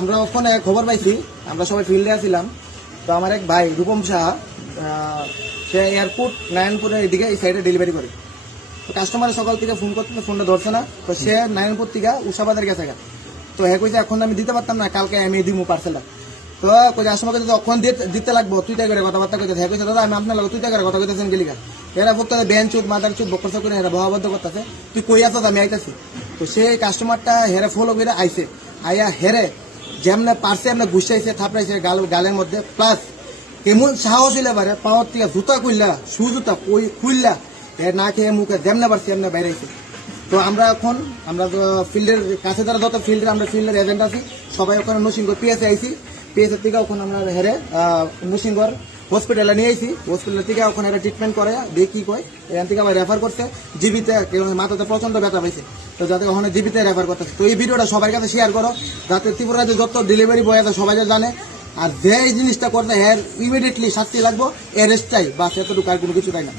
আমরা ওখানে খবর পাইছি, আমরা সবাই ফিল্ডে আছিলাম। তো আমার এক ভাই রূপম সাহা, সে এয়ারপোর্ট নারায়ণপুরের এদিকে এই সাইডে ডেলিভারি করে। তো কাস্টমারের সকাল থেকে ফোন করতে, ফোনটা ধরছে না। তো সে নারায়ণপুর থেকে উষাবাদের গেছে। তো হ্যাঁ কইছে এখন আমি দিতে পারতাম না, কালকে আমি দিব পার্সেলটা। তো কই আসমাকে যদি অখন দিতে লাগবো, তুই তাই করে কথাবার্তা কইতে। হ্যাঁ কইছে দাদা আমি আপনার লোক, তুই তাই করে কথা কইতেছেন গেলিকা। এরা ফক্ত বেঞ্চ চুত মাথার চুত বকরসা করে এরা বহাবদ্ধ করতেছে, তুই কই আসছ আমি আইতাছি। তো সেই কাস্টমারটা হেরে ফলো করে আইছে, আইয়া হেরে যেমনে পারছে এমনি গুছাইছে, থাপড়াইছে গালের মধ্যে। প্লাস কেমন সাহস হইলে পারে পাওয়ার থেকে জুতা খুললা, শু জুতা খুললা না খেয়ে মুখে যেমনে পারছি এমনি বাইরেছে। তো আমরা তো ফিল্ডের কাছে যারা যত ফিল্ডের আমরা ফিল্ডের এজেন্ট আছি, সবাই ওখানে নরসিংগড় পিএসএ আইছি। পিএসএ থেকে ওখানে আমরা হেরে নরসিংগড় হসপিটালে নিয়ে আইছি। হসপিটাল থেকে ওখানে ট্রিটমেন্ট করে দিয়ে কি কয় এখান থেকে আবার রেফার করছে জিবিতে, মাথাতে প্রচন্ড ব্যথা পাইছে। তো যাতে ওখানে জিবিতে রেফার করতেছে। তো এই ভিডিওটা সবার কাছে শেয়ার করো, যাতে ত্রিপুরাতে যত ডেলিভারি বয় আছে সবাই জানে। আর যে এই জিনিসটা করতে হ্যাঁ ইমিডিয়েটলি শাস্তি লাগবো, অ্যারেস্ট চাই, বাস এতটুকু আর কোনো কিছু চাই না।